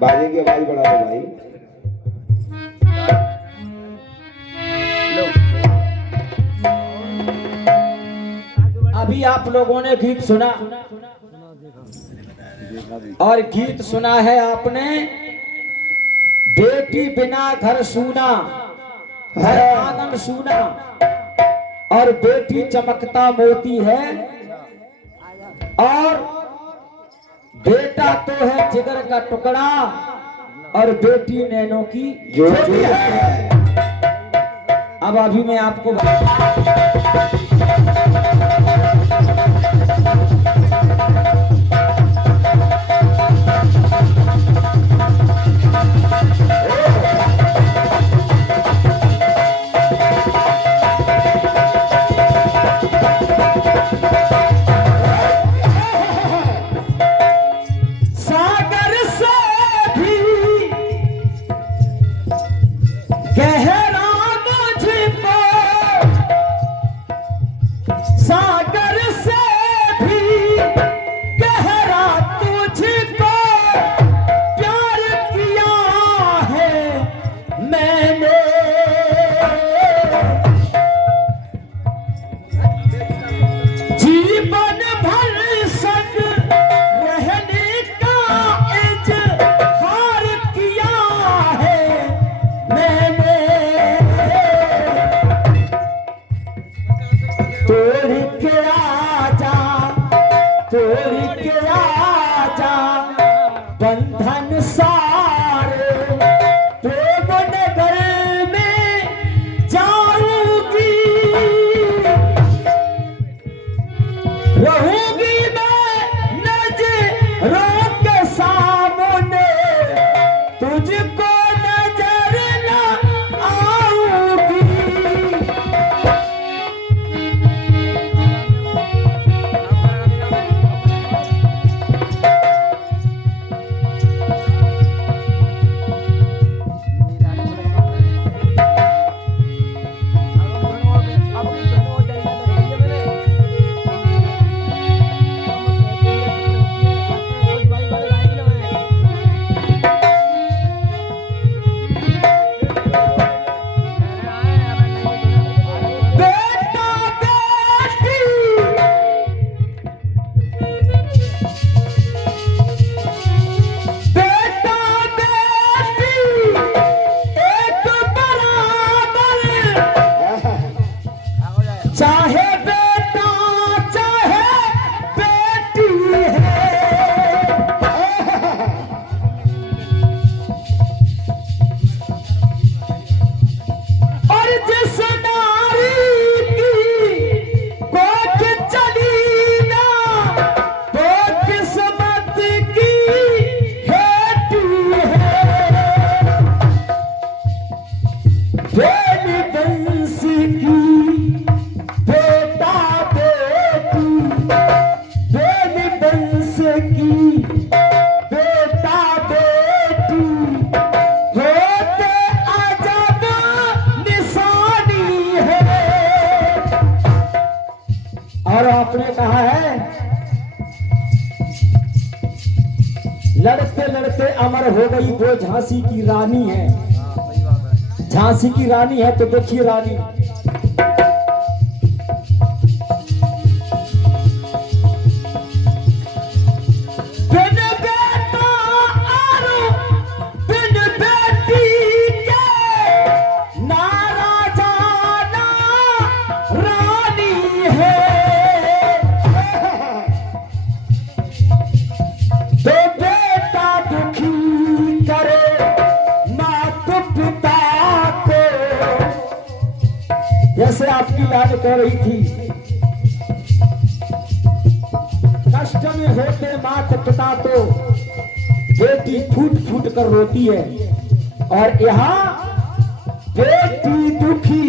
बाजे की आवाज बढ़ा दो भाई। अभी आप लोगों ने गीत सुना और गीत सुना है आपने, बेटी बिना घर सूना घर आंगन सूना, और बेटी चमकता मोती है, और बेटा तो है जिगर का टुकड़ा और बेटी नैनों की ज्योति है। अब अभी मैं आपको बंधन सारे प्रेम नगर में जाऊंगी, रहूंगी मैं नजरों के सामने, तुझको नजर न आऊंगी। और आपने कहा है लड़ते लड़ते अमर हो गई वो झांसी की रानी है। झांसी की रानी है तो देखिए रानी, जैसे आपकी लाल कह रही थी, कष्ट में होते मात पिता तो बेटी फूट फूट कर रोती है, और यहाँ बेटी दुखी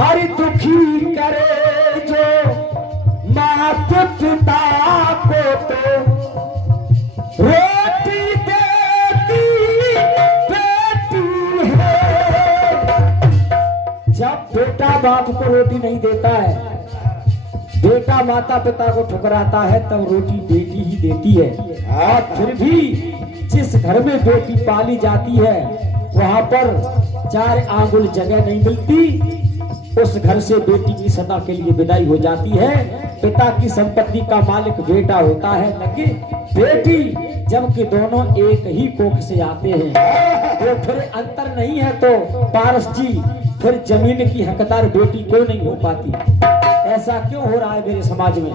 अरे दुखी करे जो मात पिता को तो रोटी देती बेटी है। जब बेटा बाप को रोटी नहीं देता है, बेटा माता पिता को ठुकराता है, तब रोटी बेटी ही देती है। और फिर भी जिस घर में बेटी पाली जाती है वहां पर 4 आंगुल जगह नहीं मिलती, उस घर से बेटी की सदा के लिए विदाई हो जाती है। पिता की संपत्ति का मालिक बेटा होता है न कि बेटी, जबकि दोनों एक ही कोख से आते हैं। तो फिर अंतर नहीं है तो पारस जी, फिर जमीन की हकदार बेटी क्यों नहीं हो पाती? ऐसा क्यों हो रहा है मेरे समाज में?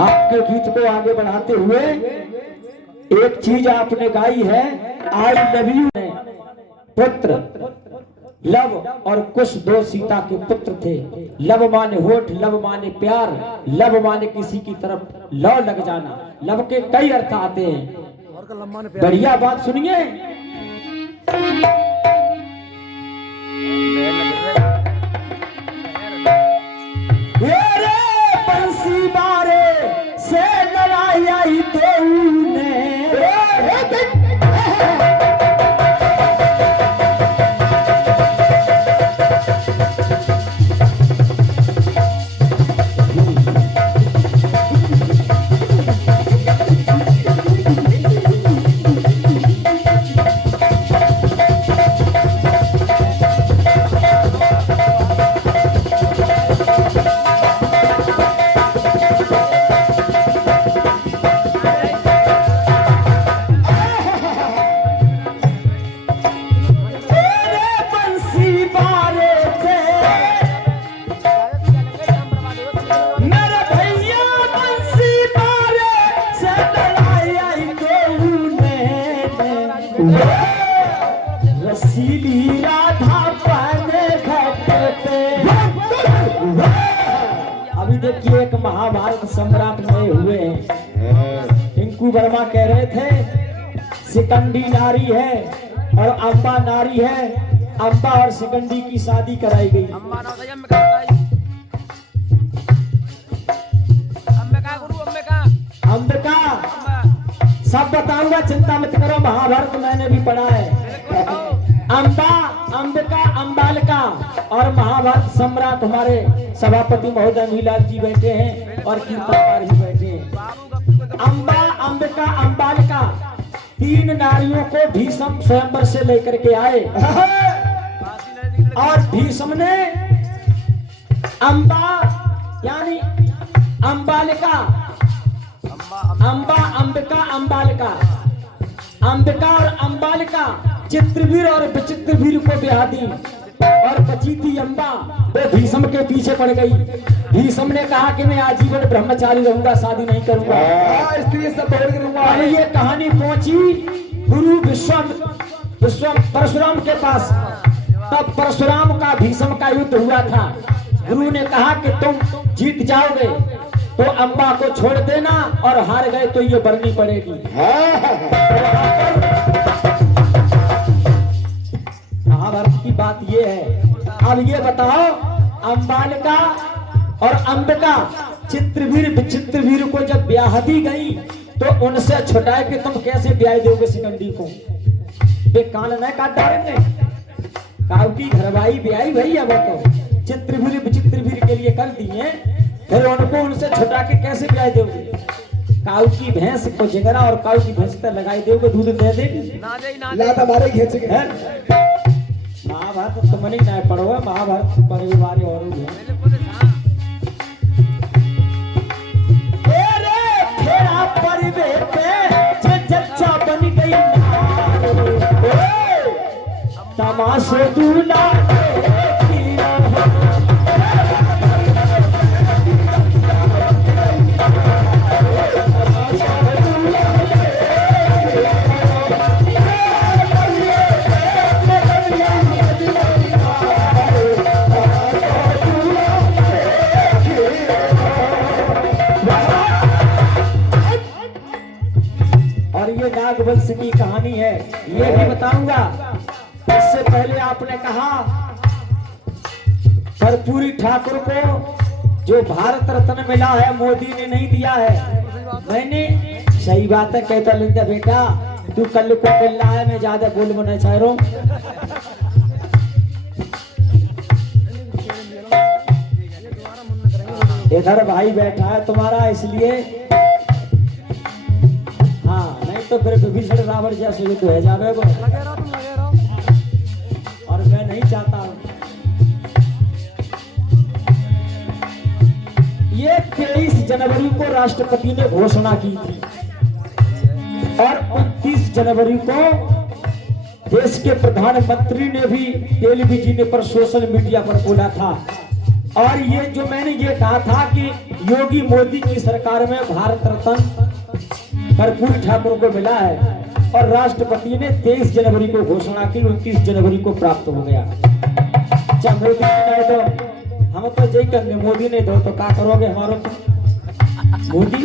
आपके गीत को आगे बढ़ाते हुए एक चीज आपने गाई है, आई लव यू। पुत्र लव और कुश 2 सीता के पुत्र थे। लव माने होठ, लव माने प्यार, लव माने किसी की तरफ लव लग जाना। लव के कई अर्थ आते हैं, बढ़िया बात सुनिए। बंसी बारे से लड़ाई आई तूने, रसीली राधा पाने घटते। अभी देखिए एक महाभारत सम्राट नए हुए हैं, टिंकू वर्मा कह रहे थे सिकंदी नारी है और अम्बा नारी है, अम्बा और सिकंदी की शादी कराई गई। अम्बिका सब बताऊंगा, चिंता मत करो, महाभारत मैंने भी पढ़ा है। अम्बा, अंबिका, अम्बालिका और महाभारत सम्राट हमारे सभापति महोदय मीलाल जी बैठे हैं और कीर्तनकार भी बैठे हैं। अम्बा, अंबिका, अम्बालिका 3 नारियों को भीष्म स्वयंवर से लेकर के आए और भीष्म ने अम्बा यानी अम्बालिका, अम्बा, अंबिका, अम्बालिका, अंबिका और अम्बालिका चित्रवीर और विचित्रवीर को ब्याह दी और बची थी अम्बा, वो भीष्म के पीछे पड़ गई। भीष्म ने कहा कि मैं आजीवन ब्रह्मचारी रहूंगा, शादी नहीं करूंगा, स्त्री से बोल करूंगा। और ये कहानी पहुंची गुरु विश्व परशुराम के पास। तब परशुराम का भीष्म का युद्ध हुआ था। गुरु ने कहा कि तुम जीत जाओगे तो अम्बा को छोड़ देना और हार गए तो ये बरनी पड़ेगी। महाभारत की बात ये है। अब ये बताओ, अम्बालिका और अंबिका चित्रवीर विचित्रवीर को जब ब्याह दी गई तो उनसे छुटाए कि तुम कैसे ब्याह दोगे सिकंदी को? वे कान न काट डालेंगे, काऊ की घरवाई ब्याही भई। अब तो चित्रवीर विचित्रवीर के लिए कर दिए, फिर उनको उनसे छुटा के कैसे ब्याह दोगे? काऊ की भैंस को जिगरा और काऊ की भैंस पर लगाई दोगे, दूध दे देगी ना हमारे घेच के। महाभारत तो मनी ना पढ़ो, महाभारत परिवार और बन गई तमाशे दूल्हा। नागवंश की कहानी है, ये भी बताऊंगा। इससे पहले आपने कहा कर्पूरी ठाकुर को जो भारत रत्न मिला है मोदी ने नहीं दिया है। मैंने सही बात है कहता लिंदा बेटा, तू कल को मिलना है, मैं ज्यादा बोल नहीं चाह रहा हूँ। इधर भाई बैठा है तुम्हारा, इसलिए हाँ, नहीं तो फिर विभीषण रावण जैसे युद्ध हो जावे वो। और मैं नहीं चाहता हूँ। ये 23 जनवरी को राष्ट्रपति ने घोषणा की थी और 29 जनवरी को देश के प्रधानमंत्री ने भी टेलीविजन पर, सोशल मीडिया पर बोला था। और ये जो मैंने ये कहा था कि योगी मोदी की सरकार में भारत रत्न कर्पूरी ठाकुर को मिला है, और राष्ट्रपति ने 23 जनवरी को घोषणा की, 29 जनवरी को प्राप्त हो गया। अच्छा मोदी ने तो हम तो जय करेंगे, मोदी ने दो तो क्या करोगे हमारो तो। मोदी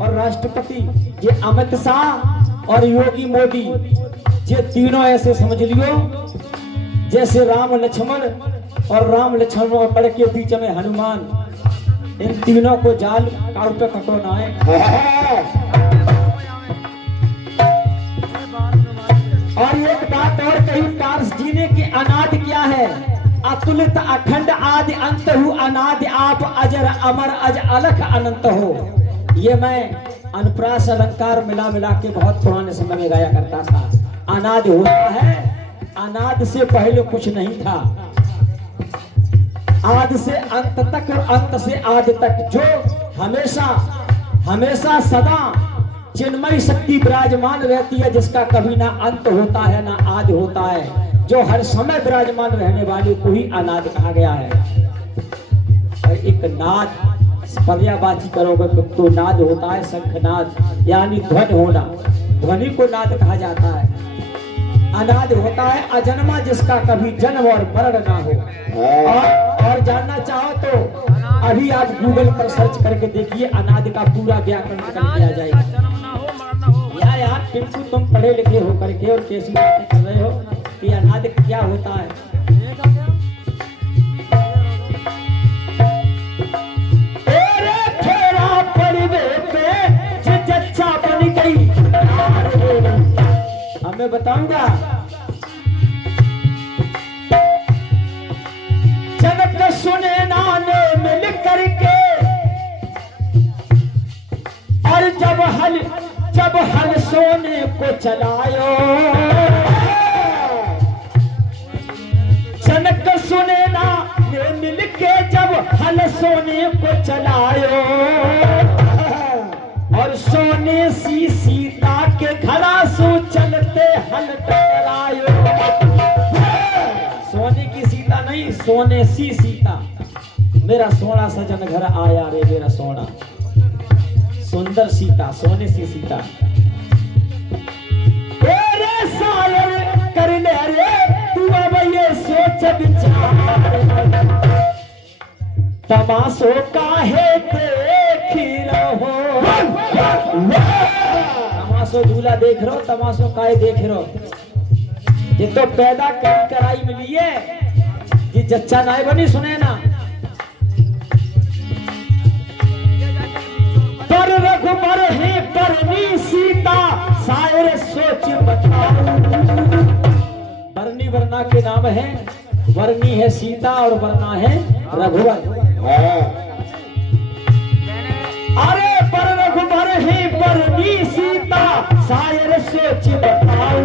और राष्ट्रपति ये अमित शाह और योगी मोदी, ये तीनों ऐसे समझ लियो जैसे राम लक्ष्मण और राम लक्ष्मण और पड़ के बीच में हनुमान। इन तीनों को जाल काट पे कटोना है। और एक बात और कही पारस जी ने कि अनादि क्या है? अतुलित अखंड आदि अंत हूँ अनादि, आप अजर अमर अज अलख अनंत हो। ये मैं अनुप्रास अलंकार मिला मिला के बहुत पुराने समय में गाया करता था। अनादि होता है, अनादि से पहले कुछ नहीं था। आदि से अंत तक और अंत से आदि तक जो हमेशा हमेशा सदा चिन्मय शक्ति विराजमान रहती है, जिसका कभी ना अंत होता है ना आदि होता है, जो हर समय विराजमान रहने वाले को ही अनादि कहा गया है। और एक नाद पर्यायवाची करोगे तो नाद होता है शंखनाद, यानी ध्वनि होना, ध्वनि को नाद कहा जाता है। अनादि होता है अजन्मा, जिसका कभी जन्म और मरण ना हो। और जानना चाहो तो अभी आप गूगल पर सर्च करके देखिए, अनादि का पूरा व्याकरण निकल के आ जाएगा। यार टिंकू तुम पढ़े लिखे हो करके और कैसी बातें कर रहे हो कि अनादि क्या होता है? अब मैं बताऊंगा। जनक सुने नाने मिल करके, और जब हल सोने को चलायो, जनक सुने नाने मिल के जब हल सोने को चलायो, और सोने सी सीता के घड़ा सो चलते हल टकरायो। सोने की सीता नहीं, सोने सी सीता। मेरा सोना सजन घर आया रे मेरा सोना, सुंदर सीता, सोने सी सीता। तेरे शायर कर ले रे तू अब ये सोच विचार, तमाशो काहे देख रहो, तमाशो झूला देख रहो, तमाशो काहे देख रहो। ये तो पैदा करी कराई मिली है, ये जच्चा नाई बनी सुने ना। पर रघुबर है परनी सीता, शायर सोच बताओ। बरनी वरना के नाम है, वरनी है सीता और वरना है रघुवर। अरे पर रघुबर है परनी सीता, शायर सोच बताओ।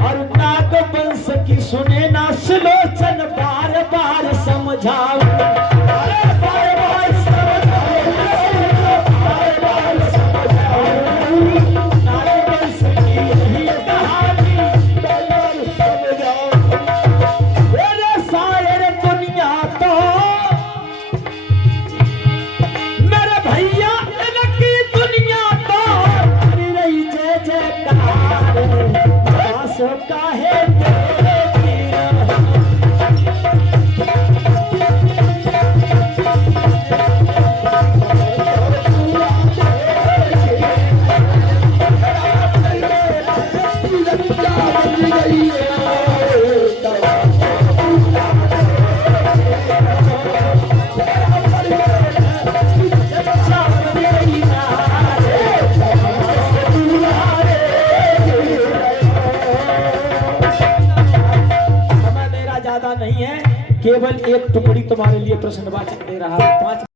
और नाग वंश की सुने ना सुलोचन, बार बार समझाओ। अरे बार बार समझाओ, बार बार समझाओ। नाग वंश की यही कहानी, बार बार समझाओ। मेरे शायर दुनिया तो मेरे भैया इनकी दुनिया केवल एक टुकड़ी तुम्हारे लिए प्रश्नवाचक दे रहा है। 5